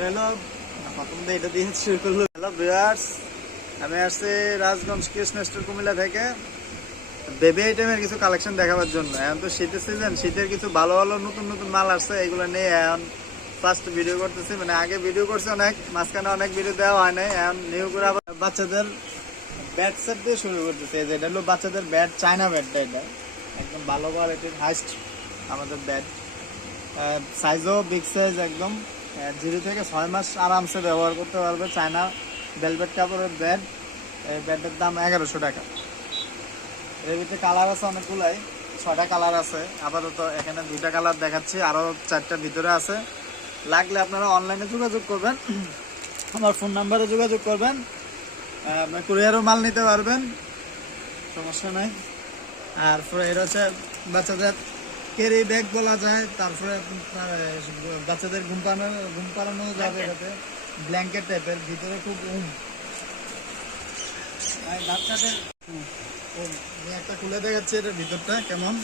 এটা হলো প্রথম দিয়ে এটা দিয়ে শুরু করলো। হ্যালো ভিউয়ার্স, আমি আসছি রাজগঞ্জ কৃষ্ণ স্টোর কুমিল্লা থেকে বেবি আইটেমের কিছু কালেকশন দেখাবার জন্য। এখন তো শীতের সিজন, শীতের কিছু ভালো ভালো নতুন নতুন মাল আসছে, এগুলো নিয়ে এখন ফার্স্ট ভিডিও করতেছি। মানে আগে ভিডিও করছি অনেক, মাঝখানে অনেক ভিডিও দেওয়া হয় নাই, এখন নিউ করে আবার বাচ্চাদের ব্যাট সেট দিয়ে শুরু করতেছি। এই যে এটা হলো বাচ্চাদের ব্যাট, চায়না ব্যাটটা, এটা একদম ভালো কোয়ালিটির হাইস্ট আমাদের ব্যাট, সাইজও বিগ সাইজ একদম। 0 থেকে 6 মাস আরামসে ব্যবহার করতে পারবে। চায়না ভেলভেট কাপড়ের ব্যাট, এই ব্যাটের দাম 1100 টাকা। এর ভিতরে কালার আছে অনেকগুলাই, 6টা কালার আছে। আপাতত এখানে 2টা কালার দেখাচ্ছি, আরও 4টা ভিতরে আছে। লাগলে আপনারা অনলাইনে যোগাযোগ করবেন, আমার ফোন নাম্বারে যোগাযোগ করবেন, কুরিয়ারও মাল নিতে পারবেন, সমস্যা নাই। আর এটা হচ্ছে বাচ্চাদের ক্যারি ব্যাগ বলা যায়। তারপরে বাচ্চাদের ঘুম পাড়ানো যাবে, এটাতে ব্ল্যাঙ্কেট টাইপের, ভিতরে খুব বাচ্চাদের একটা খুলে দেখাচ্ছে এটার ভিতরটা কেমন।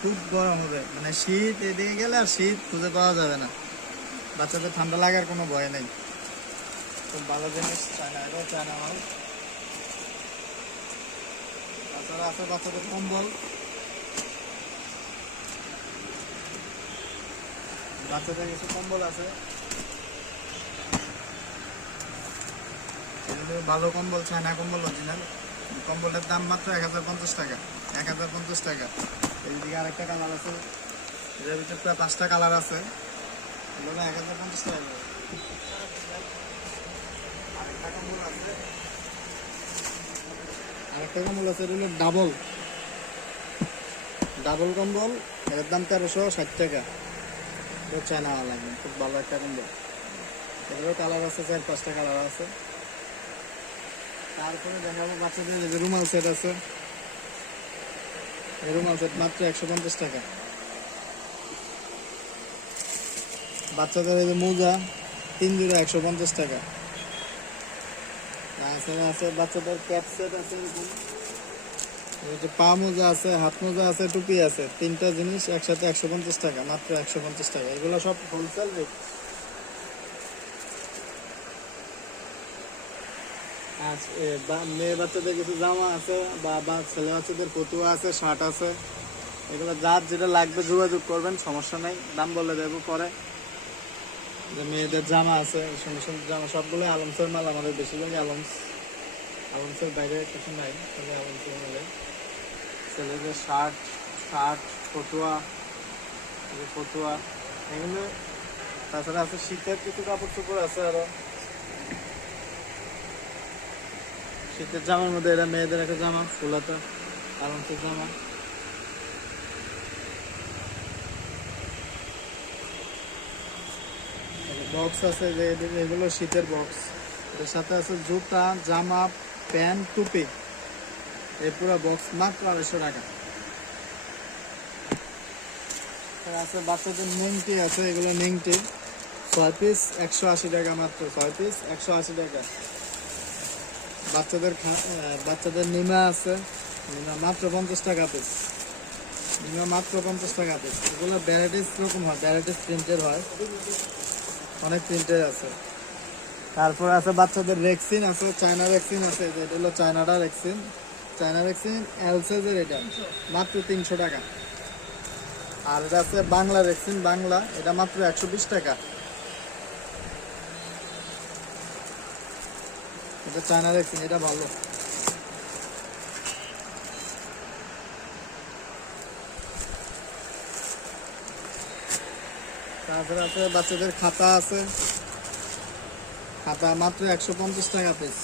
খুব গরম হবে, মানে শীত এদিকে গেলে আর শীত খুঁজে পাওয়া যাবে না। বাচ্চাদের ঠান্ডা লাগার কোনো ভয় নেই, খুব ভালো জিনিস। চায়না, এটাও চায়না মাল। তাছাড়া আছে বাচ্চাদের কম্বল, বাচ্চাদের কিছু কম্বল আছে, ভালো কম্বল, চায়না কম্বল অরিজিনাল। কম্বলের দাম মাত্র 1050 টাকা, 1050 টাকা। এইদিকে আরেকটা কালার আছে, এটার ভিতরে প্রায় 5টা কালার আছে, এগুলো 1050 টাকা। আরেকটা কম্বল আছে, এটা হলো ডাবল কম্বল, এর দাম 1360 টাকা। তো চায়না লাগবে, খুব ভালো একটা কম্বল। এগুলো কালার আছে, 4-5টা কালার আছে। তারপরে দেখাবো বাচ্চাদের রুমাল সেট আছে, রুমাল সেট মাত্র 150 টাকা। বাচ্চাদের এই যে মোজা 3 জোড়া 150 টাকা। তাছাড়া আছে বাচ্চাদের ক্যাপ সেট আছে, এরকম পা মোজা আছে, হাত মোজা আছে, টুপি আছে, 3টা জিনিস একসাথে 150 টাকা, মাত্র 150 টাকা। এগুলো সব হোলসেল রেট। আর মেয়ে বাচ্চাদের কিছু জামা আছে, বা ছেলে বাচ্চাদের ফতুয়া আছে, শার্ট আছে। এগুলো যার যেটা লাগবে যোগাযোগ করবেন, সমস্যা নাই, দাম বলে দেবো পরে। মেয়েদের জামা আছে, সুন্দর জামা, সবগুলো আলমসের মাল। আমাদের বেশিরভাগই আলমসের বাইরে কিছু নাই, তাহলে আলমসের মালে। ছেলেদের শার্ট, ফতুয়া এগুলো। তাছাড়া আছে শীতের কিছু কাপড় চোপড় আছে, আরো শীতের জামার মধ্যে এটা মেয়েদের একটা জামা, ফুলাতা আরামসের জামা। বক্স আছে, যে এগুলো শীতের বক্স। এর সাথে আছে জুতা, জামা, প্যান্ট, টুপি, এই পুরো বক্স মাত্র 250 টাকা। আছে বাচ্চাদের নিংটি আছে, এগুলো নিংটি 6 পিস 180 টাকা, মাত্র 6 পিস 180 টাকা। বাচ্চাদের নিমা আছে, নিমা মাত্র 50 টাকা পিস, নিমা মাত্র 50 টাকা পিস। এগুলো ভ্যারাইটিস রকম হয়, ভ্যারাইটিস প্রিন্টের হয়, অনেক প্রিন্টের আছে। তারপর আছে বাচ্চাদের রেক্সিন আছে, চায়না রেক্সিন আছে। এটা হলো চায়না রেক্সিন এল সাইজের, এটা মাত্র 300 টাকা। আর এটা আছে বাংলা রেক্সিন, বাংলা, এটা মাত্র 120 টাকা। এটা চায়না রেক্সিন, এটা ভালো। তারপরে আছে বাচ্চাদের খাতা আছে, খাতা মাত্র 150 টাকা পিস।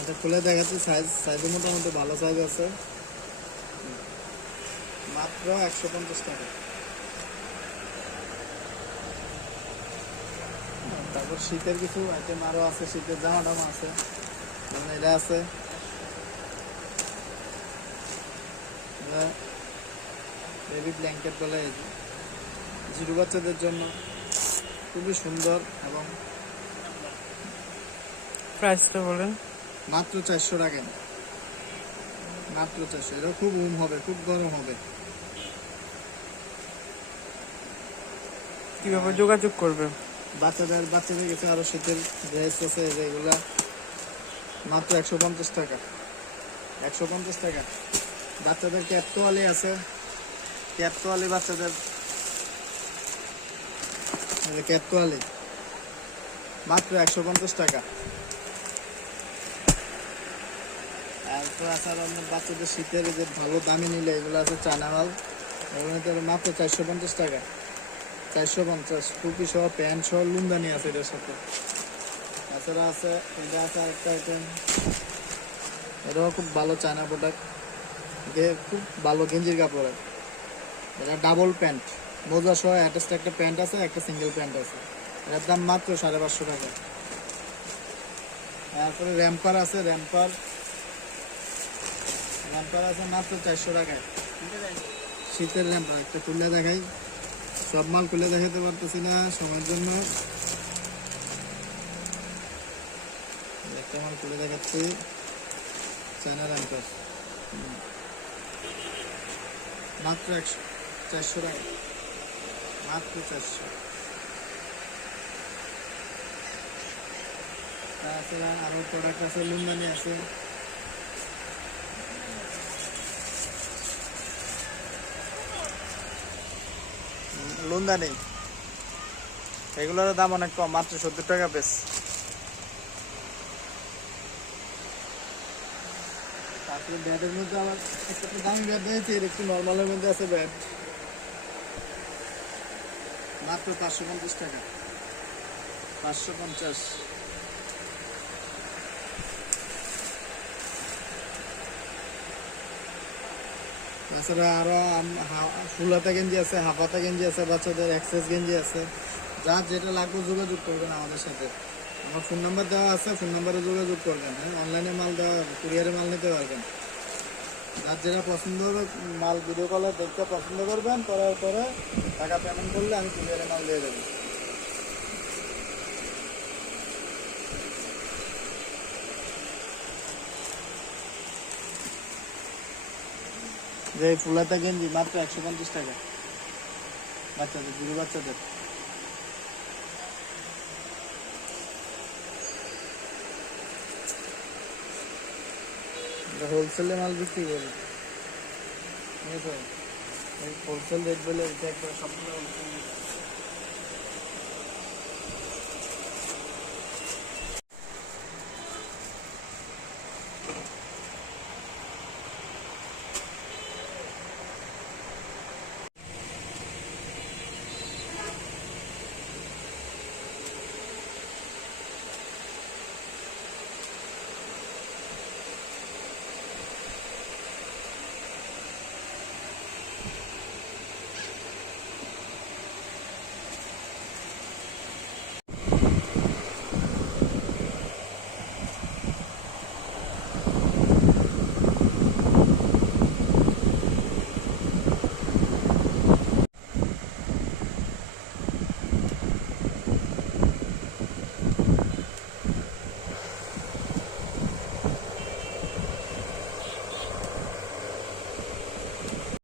এটা খুলে দেখাচ্ছি, সাইজে মোটামুটি ভালো সাইজ আছে, মাত্র 150 টাকা। তারপর শীতের কিছু আইটেম আরো আছে, শীতের জামা টামা আছে, যেমন এটা আছে, বেবি ব্ল্যাঙ্কেট বলে, 0 বাচ্চাদের জন্য খুবই সুন্দর। এবং প্রাইসটা বলেন। মাত্র 400 টাকা, মাত্র 400। এটা খুব হবে, খুব গরম হবে। কিভাবে যোগাযোগ করবে? বাচ্চাদের কিছু আরো শীতের ড্রেস আছে যেগুলা মাত্র 150 টাকা। 150 টাকা। বাচ্চাদের ক্যাপ তোয়ালি আছে, ক্যাপ তোয়ালি বাচ্চাদের, ক্যাপ তোয়ালি মাত্র 150 টাকা। তারপর আছে আর আপনার বাচ্চাদের শীতের যে ভালো দামি নিলে এগুলো আছে চায়না মাল, এগুলো নিতে হবে মাত্র 450 টাকা। 450 টুপি সহ প্যান্ট সহ লুঙ্গানি আছে এটার সাথে। তাছাড়া আছে এটা আছে আরেকটা আইটেম, এটাও খুব ভালো চায়না প্রোডাক্ট, খুব ভালো গেঞ্জির কাপড়। এটা ডাবল প্যান্ট, মোজা সহ অ্যাটাচড একটা প্যান্ট আছে, একটা সিঙ্গেল প্যান্ট আছে। এটার দাম মাত্র 550 টাকা। তারপরে র্যাম্পার আছে, র্যাম্পার আছে মাত্র 400 টাকায়। শীতের র্যাম্পার একটা খুলে দেখাই, সব মাল খুলে দেখাতে পারতেছি না সময়ের জন্য, একটা মাল খুলে দেখাচ্ছি। চায়না র্যাম্পার মাত্র 400 টাকা, মাত্র 400। তাছাড়া আরো প্রোডাক্ট আছে, লুঙ্গানি আছে, লুঙ্গানি, এগুলোর দাম অনেক কম, মাত্র 70 টাকা পিস। তারপরে ব্যাটের মধ্যে আবার একটা দামি ব্যাট দিয়েছে, একটু নর্মালের মধ্যে আছে ব্যাট, মাত্র 550 টাকা, 550। তাছাড়া আরো ফুল হাতা গেঞ্জি আছে, হাফ হাতা গেঞ্জি আছে, বাচ্চাদের এক্সেস গেঞ্জি আছে। যার যেটা লাগবে যোগাযোগ করবেন আমাদের সাথে, আমার ফোন নাম্বার দেওয়া আছে, ফোন নাম্বারে যোগাযোগ করবেন। হ্যাঁ, অনলাইনে মাল দেওয়া, কুরিয়ারে মাল নিতে পারবেন। যার যেটা পছন্দ হবে মাল ভিডিও কলে দেখতে পছন্দ করবেন, করার পরে টাকা পেমেন্ট করলে আমি কুরিয়ারে মাল দিয়ে দেবো। যে ফুলাতা গেঞ্জি মাত্র 150 টাকা, বাচ্চাদের, বুড়ো বাচ্চাদের। হোলসেলে মাল বিক্রি করি, হোলসেল রেট বলে এটা একবার সবগুলো হোলসেল।